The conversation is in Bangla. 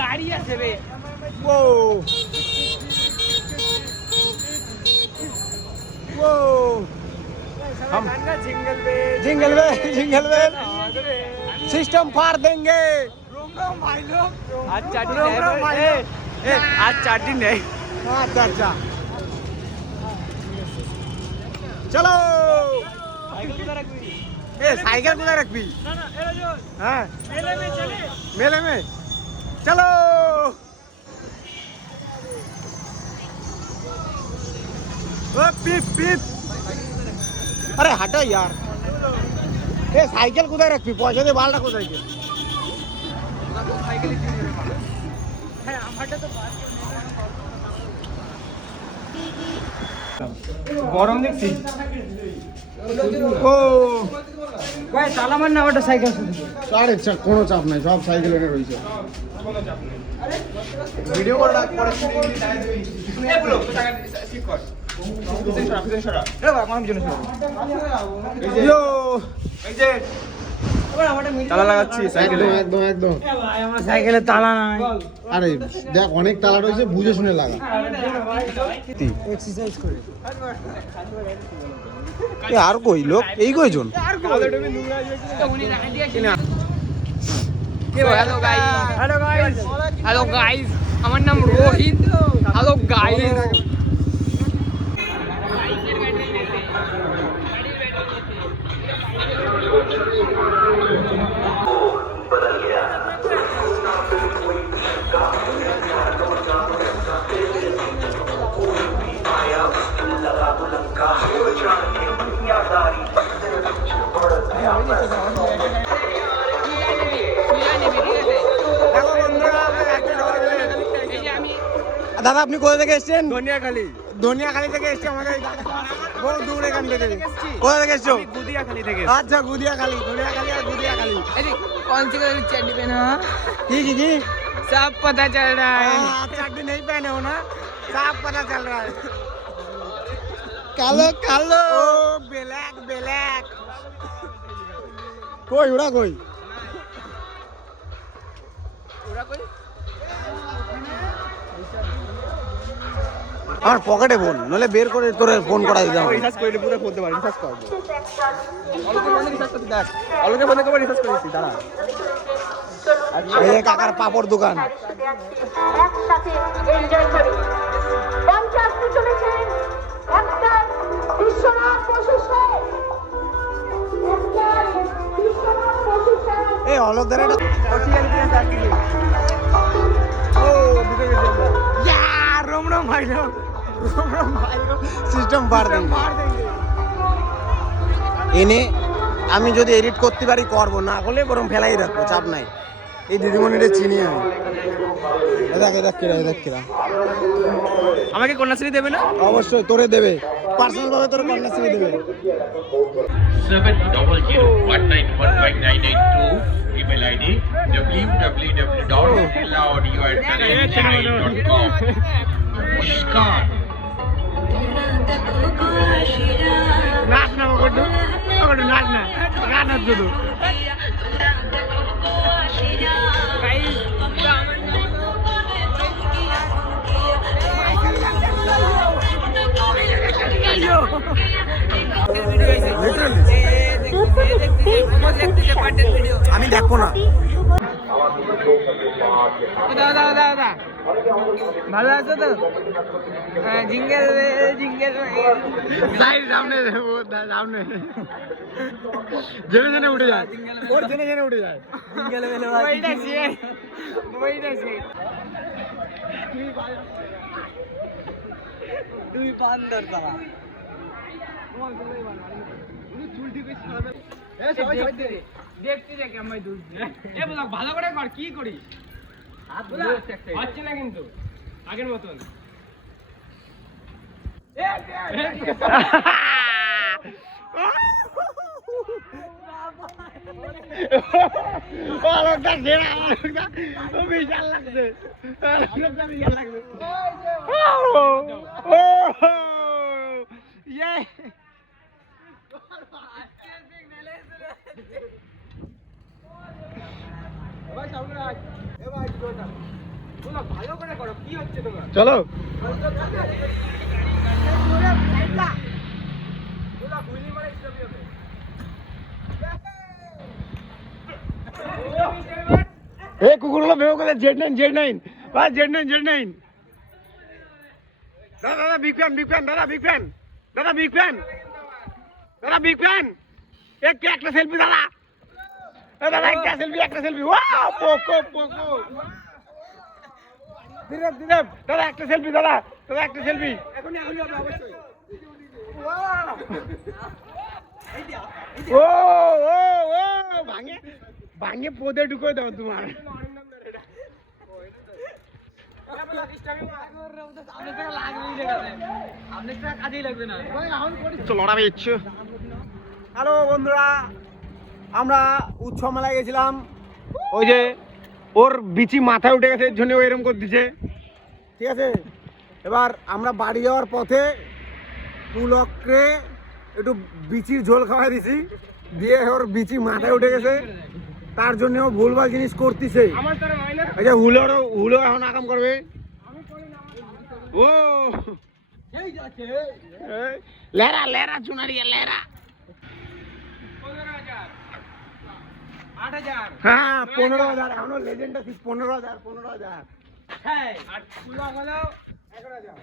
গাড়ি আছে রে। ও ও हम जिंगल बेल सिस्टम फाड़ देंगे। आज चाटी आज चाटी नहीं। अच्छा अच्छा चलो साइकिल कुदार रखबी हाँ मेले में चलो पीप पीप अरे हटा यार ए साइकिल कुदार रखबी पैसा दे बाल रखो साइकिल গরম দেখছি ও ভাই তালা মার না ওটা সাইকেল শুধু আরে কোনো চাপ নাই সব সাইকেল এনে রইছে ভিডিও করে রাখ পরে এ বলো টাকা ঠিক কর পিছনে সরা এ বাবা কোন জন্য সরা ইয়ো এই যে তালা লাগাচ্ছি সাইকেলে একদম একদম এ ভাই আমার সাইকেলে তালা নাই আরে দেখ অনেক তালা রয়েছে বুঝে শুনে লাগা এক্সারসাইজ করে এ আর কই লোক এই কয়জন হ্যালো গাইস আমার নাম রোহিত হ্যালো গাইস দাদা আপনি কোথা থেকে এসেছেন ধনিয়াখালী ধনিয়াখালী থেকে এসেছি আমাদের বহু দূর এখান থেকে কোথা থেকে এসছো গুদিয়াখালী থেকে अच्छा गुदियाखाली धनियाखाली और गुदियाखाली कौन सी कलर की चड्डी पहना की सब पता चल रहा है चड्डी नहीं पहने हो ना साफ पता चल रहा है कालो कालो ओ ब्लैक ब्लैक कोई उड़ा कोई আমার পকেটে ফোন নলে বের করে তোরে ফোন করা দিতাম রিচার্জ করে পুরো করতে পারি রিচার্জ করব অলকে ফোনে রিচার্জ করতে দেখ অলকে ফোনে করে রিচার্জ করেছি দাঁড়া এই কাকার পাপড় দোকান একসাথে এনজয় করি 50 তে চলেছেন একটা বিশ্বনাথ বসুসে একটা বিশ্বনাথ বসুসে এই অলকদার এটা অফিসিয়াল ক্লাস আসছে ও ঢুকে গেছে আমরা ইয়া রম রম ভাই রম ভাই সিস্টেম বার দেন এনে আমি যদি এডিট করতে পারি করবো না হলে বরং ফেলাই রাখবো চাপ নাই এই দিদিমণিটা চিনি আমি এদেখ কিরা আমাকে কন্যাশ্রী দেবে না অবশ্যই তোরে দেবে পার্সোনাল ভাবে তোর কন্যাশ্রী দেবে 700191598 email ID www.laudio@gmail.com নমস্কার নাচ না ওগো নাচ না গান শুধু আমি দেখবো না দাদা ভালো আছো তো জিঙ্গেল জিঙ্গেল সামনে সামনে জেনে জেনে উঠে যায় ওর জেনে জেনে উঠে যায় জিঙ্গেল ওইটা সে তুই বান্দর দাদা দেখতে দেখে আমি দূর এ বল ভালো করে কর কি করিস হচ্ছে না কিন্তু আগের মতন বিশাল লাগছে ভালো করে করো, কি হচ্ছে তোমার? চলো এ কুকুরগুলো বেও করে Z9 ভাই Z9 দাদা বিগ ফ্যান দাদা বিগ ফ্যান একটা সেলফি দাদা দাদা একটা সেলফি ওয়াও পোকো দিরেব দাদা একটা সেলফি দাদা একটা সেলফি এখনই হবে অবশ্যই। ও ভাঙে পোদে ঢুকে দাও তোমার হ্যালো বন্ধুরা, আমরা উৎসব মেলায় গেছিলাম। ওই যে ওর বিচি মাথায় উঠে গেছে, এর জন্য ও এরকম করে দিছে, ঠিক আছে। এবার আমরা বাড়ি যাওয়ার পথে পুলককে একটু বিচির ঝোল খাওয়াই দিছি, দিয়ে ওর বিচি মাথায় উঠে গেছে, তার জন্য ও ভুলভাল জিনিস করতেছে। এই যে হুলো এখন আকাম করবে। ও লেরা চুনারিয়া লেরা। 8,000। হ্যাঁ 15,000 এখনো লেজেন্ড আছে। 15,000 হ্যাঁ, আর পুরো হলো 11,000।